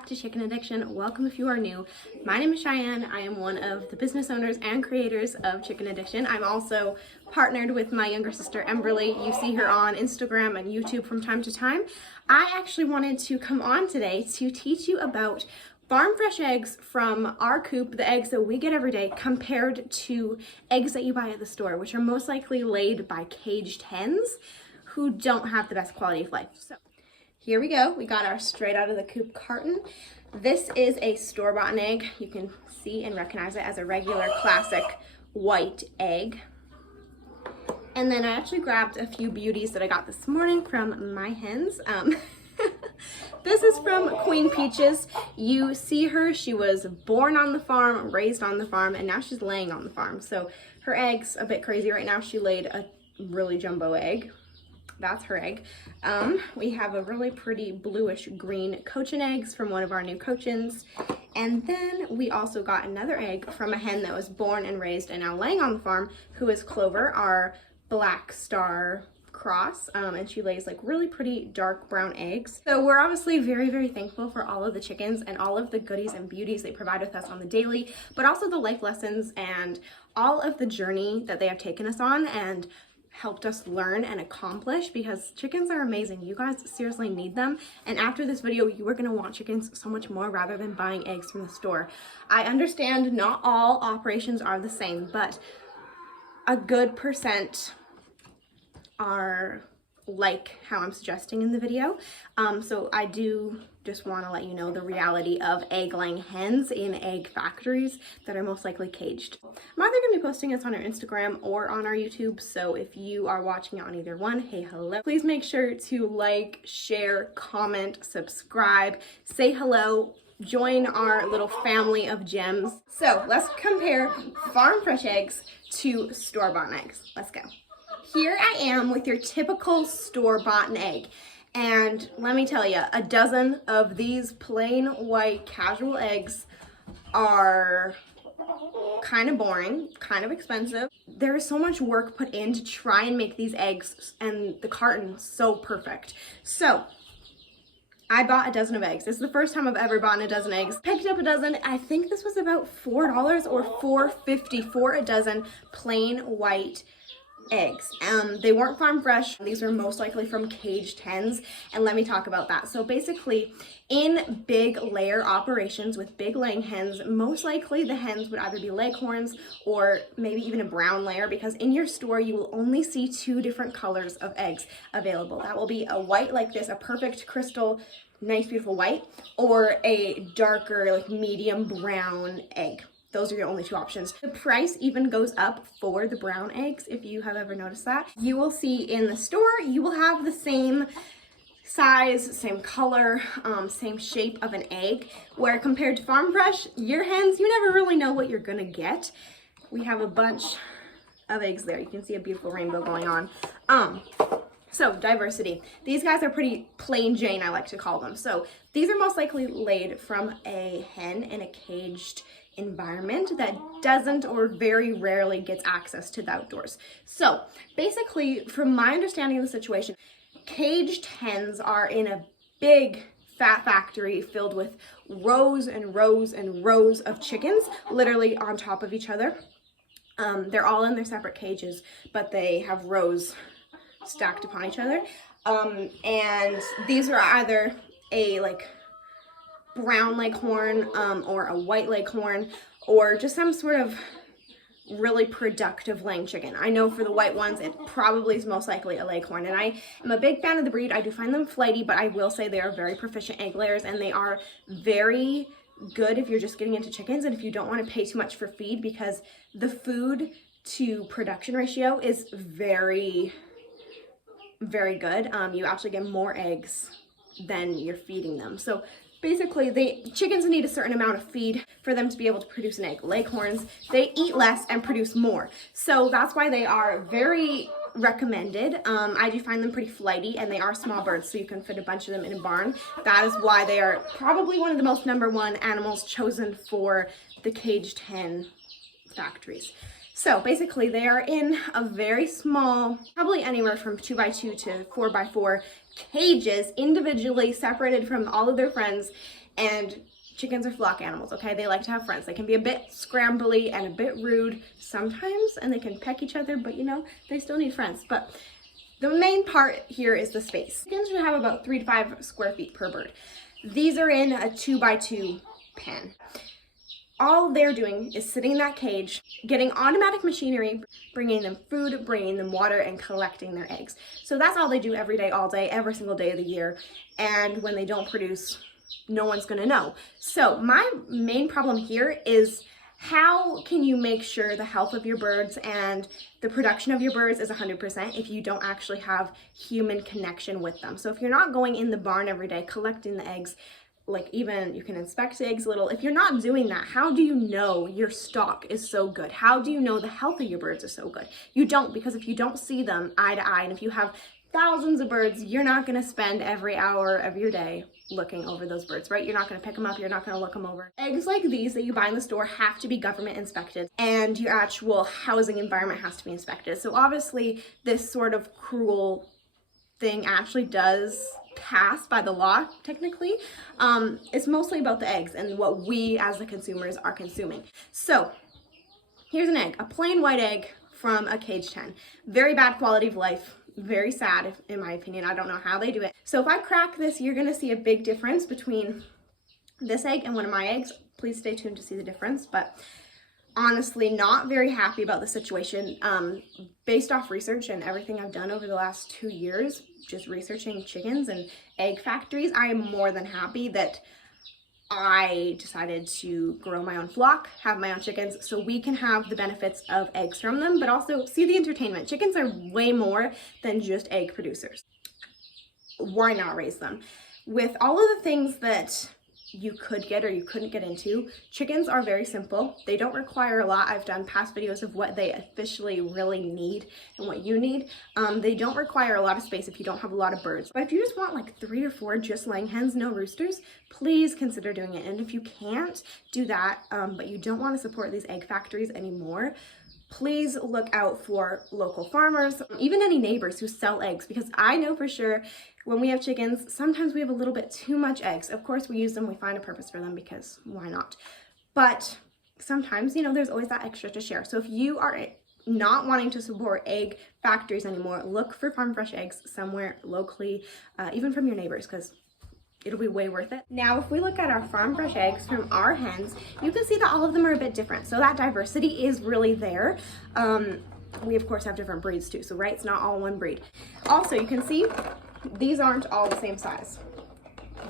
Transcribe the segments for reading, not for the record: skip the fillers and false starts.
back to Chicken Addiction. Welcome if you are new. My name is Cheyenne. I am one of the business owners and creators of Chicken Addiction. I'm also partnered with my younger sister, Emberly. You see her on Instagram and YouTube from time to time. I actually wanted to come on today to teach you about farm fresh eggs from our coop, the eggs that we get every day, compared to eggs that you buy at the store, which are most likely laid by caged hens who don't have the best quality of life. So here we go. We got our straight out of the coop carton. This is a store-bought egg. You can see and recognize it as a regular classic white egg. And then I actually grabbed a few beauties that I got this morning from my hens. This is from Queen Peaches. You see her, she was born on the farm, raised on the farm, and now she's laying on the farm. So her egg's a bit crazy right now. She laid a really jumbo egg. That's her egg. We have a really pretty bluish green cochin eggs from one of our new cochins. And then we also got another egg from a hen that was born and raised and now laying on the farm, who is Clover, our black star cross, and she lays like really pretty dark brown eggs. So we're obviously very, very thankful for all of the chickens and all of the goodies and beauties they provide with us on the daily, but also the life lessons and all of the journey that they have taken us on and helped us learn and accomplish, because chickens are amazing. You guys seriously need them. And after this video, you are gonna want chickens so much more rather than buying eggs from the store. I understand not all operations are the same, but a good percent are like how I'm suggesting in the video. So I do just want to let you know the reality of egg laying hens in egg factories that are most likely caged. I'm either going to be posting this on our Instagram or on our YouTube, so if you are watching it on either one, hey, hello. Please make sure to like, share, comment, subscribe, say hello, join our little family of gems. So let's compare farm fresh eggs to store-bought eggs. Let's go. Here I am with your typical store-bought egg. And let me tell you, a dozen of these plain white casual eggs are kind of boring, kind of expensive. There is so much work put in to try and make these eggs and the carton so perfect. So I bought a dozen of eggs. This is the first time I've ever bought a dozen eggs. Picked up a dozen. I think this was about $4 or $4.50 for a dozen plain white eggs. They weren't farm fresh. These were most likely from caged hens, and let me talk about that. So basically, in big layer operations with big laying hens, most likely the hens would either be leghorns or maybe even a brown layer, because in your store you will only see two different colors of eggs available. That will be a white like this, a perfect crystal, nice beautiful white, or a darker like medium brown egg. Those are your only two options. The price even goes up for the brown eggs, if you have ever noticed that. You will see in the store, you will have the same size, same color, same shape of an egg, where compared to farm fresh, your hens, you never really know what you're gonna get. We have a bunch of eggs there. You can see a beautiful rainbow going on. So diversity. These guys are pretty plain Jane, I like to call them. So these are most likely laid from a hen in a caged environment that doesn't or very rarely gets access to the outdoors. So basically, from my understanding of the situation, caged hens are in a big fat factory filled with rows and rows and rows of chickens, literally on top of each other. They're all in their separate cages, but they have rows stacked upon each other. And these are either a like brown leghorn or a white leghorn, or just some sort of really productive laying chicken. I know for the white ones, it probably is most likely a leghorn, and I am a big fan of the breed. I do find them flighty, but I will say they are very proficient egg layers, and they are very good if you're just getting into chickens and if you don't want to pay too much for feed, because the food to production ratio is very, very good. You actually get more eggs than you're feeding them. So basically, chickens need a certain amount of feed for them to be able to produce an egg. Leghorns, they eat less and produce more. So that's why they are very recommended. I do find them pretty flighty, and they are small birds, so you can fit a bunch of them in a barn. That is why they are probably one of the most #1 animals chosen for the caged hen factories. So basically, they are in a very small, probably anywhere from 2x2 to 4x4 cages, individually separated from all of their friends And chickens are flock animals, okay? They like to have friends. They can be a bit scrambly and a bit rude sometimes, and they can peck each other, but you know, they still need friends. But the main part here is the space. Chickens should have about 3 to 5 square feet per bird. These are in a 2x2 pen. All they're doing is sitting in that cage, getting automatic machinery, bringing them food, bringing them water, and collecting their eggs. So that's all they do every day, all day, every single day of the year. And when they don't produce, no one's gonna know. So my main problem here is, how can you make sure the health of your birds and the production of your birds is 100% if you don't actually have human connection with them? So if you're not going in the barn every day collecting the eggs, like even you can inspect the eggs a little, if you're not doing that, how do you know your stock is so good? How do you know the health of your birds is so good? You don't, because if you don't see them eye to eye, and if you have thousands of birds, you're not going to spend every hour of your day looking over those birds, right? You're not going to pick them up, you're not going to look them over. Eggs like these that you buy in the store have to be government inspected, and your actual housing environment has to be inspected. So obviously this sort of cruel thing actually does pass by the law technically. It's mostly about the eggs and what we as the consumers are consuming. So here's an egg, a plain white egg from a cage 10. Very bad quality of life. Very sad, in my opinion. I don't know how they do it. So if I crack this, you're gonna see a big difference between this egg and one of my eggs. Please stay tuned to see the difference. But honestly, not very happy about the situation. Based off research and everything I've done over the last 2 years, just researching chickens and egg factories, I am more than happy that I decided to grow my own flock, have my own chickens, so we can have the benefits of eggs from them, but also see the entertainment. Chickens are way more than just egg producers. Why not raise them? With all of the things that you could get or you couldn't get into, chickens are very simple. They don't require a lot. I've done past videos of what they officially really need and what you need. They don't require a lot of space if you don't have a lot of birds. But if you just want like 3 or 4 just laying hens, no roosters, please consider doing it. And if you can't do that, but you don't want to support these egg factories anymore, please look out for local farmers, even any neighbors who sell eggs, because I know for sure when we have chickens, sometimes we have a little bit too much eggs. Of course, we use them, we find a purpose for them because why not? But sometimes, you know, there's always that extra to share. So if you are not wanting to support egg factories anymore, look for farm fresh eggs somewhere locally, even from your neighbors, because it'll be way worth it. Now, if we look at our farm fresh eggs from our hens, you can see that all of them are a bit different. So that diversity is really there. We of course have different breeds too, so right, it's not all one breed. Also, you can see these aren't all the same size.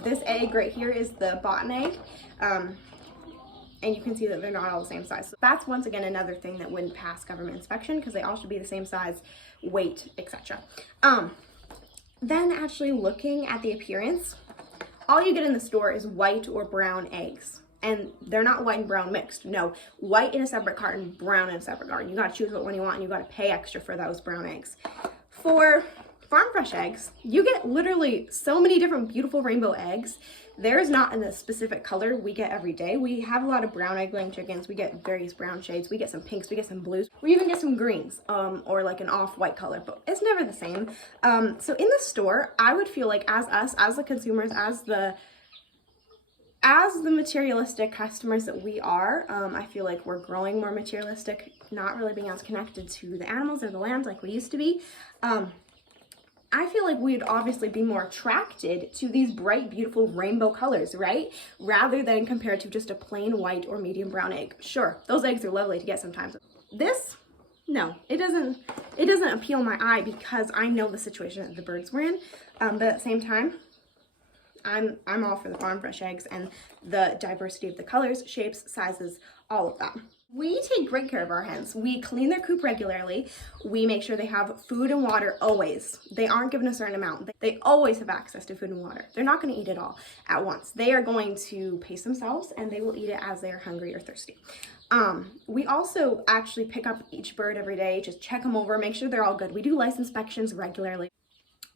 This egg right here is the bottom egg, and you can see that they're not all the same size. So that's once again another thing that wouldn't pass government inspection, because they all should be the same size, weight, etc. Then actually looking at the appearance, all you get in the store is white or brown eggs. And they're not white and brown mixed. No, white in a separate carton, brown in a separate carton. You gotta choose what one you want, and you gotta pay extra for those brown eggs. For farm fresh eggs, you get literally so many different beautiful rainbow eggs. There's not in a specific color we get every day. We have a lot of brown egg laying chickens. We get various brown shades. We get some pinks, we get some blues. We even get some greens, or like an off-white color, but it's never the same. So in the store, I would feel like as us, as the consumers, as the materialistic customers that we are, I feel like we're growing more materialistic, not really being as connected to the animals or the land like we used to be. I feel like we'd obviously be more attracted to these bright, beautiful rainbow colors, right? Rather than compared to just a plain white or medium brown egg. Sure, those eggs are lovely to get sometimes. This, no, it doesn't appeal my eye, because I know the situation that the birds were in. But at the same time, I'm all for the farm fresh eggs and the diversity of the colors, shapes, sizes, all of that. We take great care of our hens. We clean their coop regularly. We make sure they have food and water always. They aren't given a certain amount. They always have access to food and water. They're not going to eat it all at once. They are going to pace themselves, and they will eat it as they are hungry or thirsty. We also actually pick up each bird every day, just check them over, make sure they're all good. We do lice inspections regularly.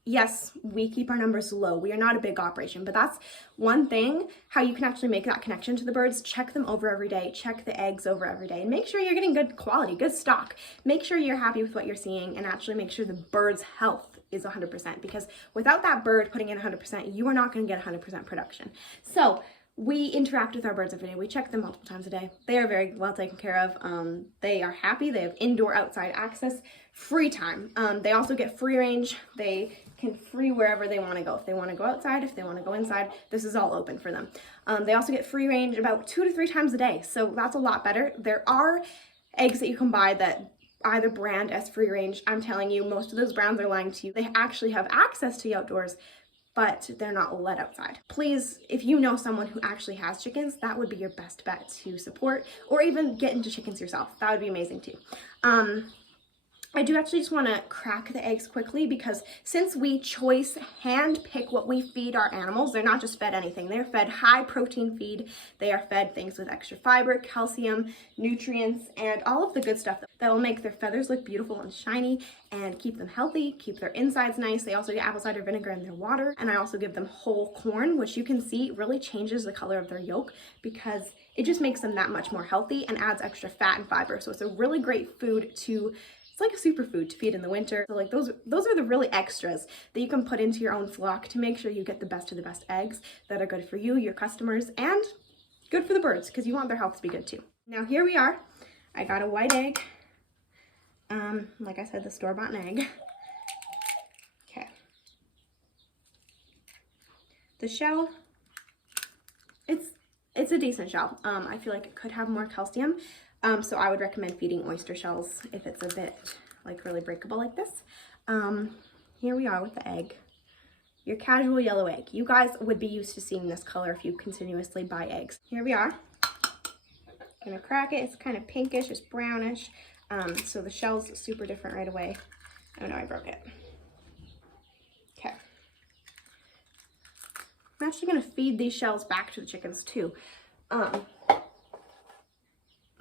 Yes, we keep our numbers low. We are not a big operation, but that's one thing, how you can actually make that connection to the birds. Check them over every day, check the eggs over every day, and make sure you're getting good quality, good stock. Make sure you're happy with what you're seeing, and actually make sure the bird's health is 100%, because without that bird putting in 100%, you are not going to get 100% production. So we interact with our birds every day. We check them multiple times a day. They are very well taken care of. They are happy. They have indoor, outside access, free time. They also get free range. They can free wherever they want to go. If they want to go outside, if they want to go inside, this is all open for them. They also get free range about 2 to 3 times a day. So that's a lot better. There are eggs that you can buy that either brand as free range. I'm telling you, most of those brands are lying to you. They actually have access to the outdoors, but they're not let outside. Please, if you know someone who actually has chickens, that would be your best bet to support, or even get into chickens yourself. That would be amazing too. I do actually just want to crack the eggs quickly, because since we choice hand pick what we feed our animals, they're not just fed anything. They're fed high protein feed. They are fed things with extra fiber, calcium, nutrients, and all of the good stuff that will make their feathers look beautiful and shiny and keep them healthy, keep their insides nice. They also get apple cider vinegar in their water, and I also give them whole corn, which you can see really changes the color of their yolk because it just makes them that much more healthy and adds extra fat and fiber. So it's a really great food to It's like a superfood to feed in the winter. So like those are the really extras that you can put into your own flock to make sure you get the best of the best eggs that are good for you, your customers, and good for the birds, because you want their health to be good too. Now here we are. I got a white egg. Like I said, the store-bought egg. Okay. The shell, it's a decent shell. I feel like it could have more calcium. So I would recommend feeding oyster shells if it's a bit like really breakable like this. Here we are with the egg. Your casual yellow egg. You guys would be used to seeing this color if you continuously buy eggs. Here we are. Gonna crack it. It's kind of pinkish, it's brownish. So the shell's super different right away. Oh no, I broke it. Okay. I'm actually gonna feed these shells back to the chickens too.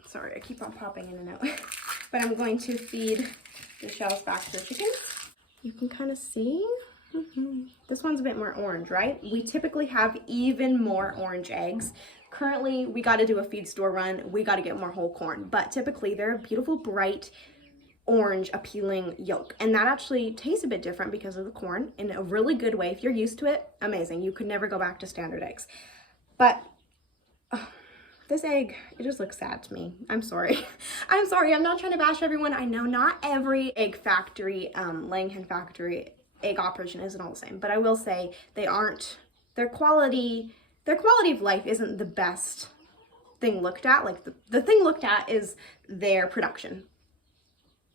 Sorry, I keep on popping in and out. But I'm going to feed the shells back to the chickens. You can kind of see. This one's a bit more orange, right? We typically have even more orange eggs. Currently, we got to do a feed store run. We got to get more whole corn. But typically, they're a beautiful, bright, orange, appealing yolk. And that actually tastes a bit different because of the corn in a really good way. If you're used to it, amazing. You could never go back to standard eggs. But this egg, it just looks sad to me. I'm sorry. I'm sorry. I'm not trying to bash everyone. I know not every egg factory, laying hen factory egg operation isn't all the same, but I will say their quality of life isn't the best thing looked at. Like the thing looked at is their production.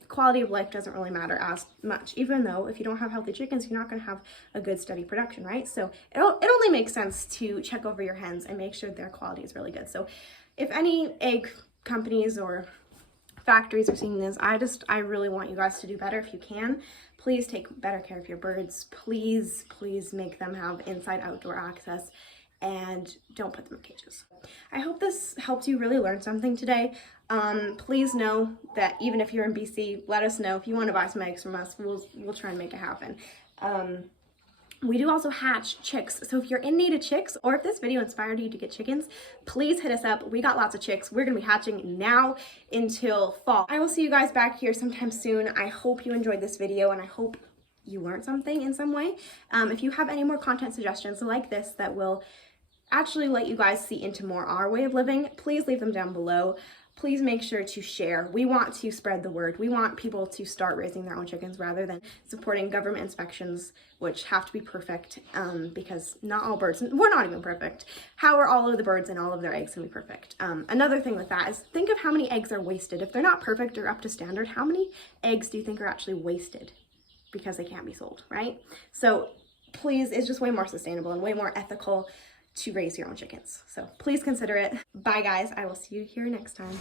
Quality of life doesn't really matter as much, even though if you don't have healthy chickens, you're not going to have a good steady production, right? So it only makes sense to check over your hens and make sure their quality is really good. So if any egg companies or factories are seeing this, I really want you guys to do better if you can. Please take better care of your birds. Please make them have inside outdoor access, and don't put them in cages. I hope this helped you really learn something today. Please know that even if you're in BC, let us know if you want to buy some eggs from us. We'll try and make it happen. We do also hatch chicks. So if you're in need of chicks, or if this video inspired you to get chickens, please hit us up. We got lots of chicks. We're gonna be hatching now until fall. I will see you guys back here sometime soon. I hope you enjoyed this video, and I hope you learned something in some way. If you have any more content suggestions like this that will actually let you guys see into more our way of living, please leave them down below. Please make sure to share. We want to spread the word. We want people to start raising their own chickens rather than supporting government inspections, which have to be perfect, because not all birds, we're not even perfect. How are all of the birds and all of their eggs gonna be perfect? Another thing with that is think of how many eggs are wasted. If they're not perfect or up to standard, how many eggs do you think are actually wasted because they can't be sold, right? So please, it's just way more sustainable and way more ethical to raise your own chickens. So please consider it. Bye guys, I will see you here next time.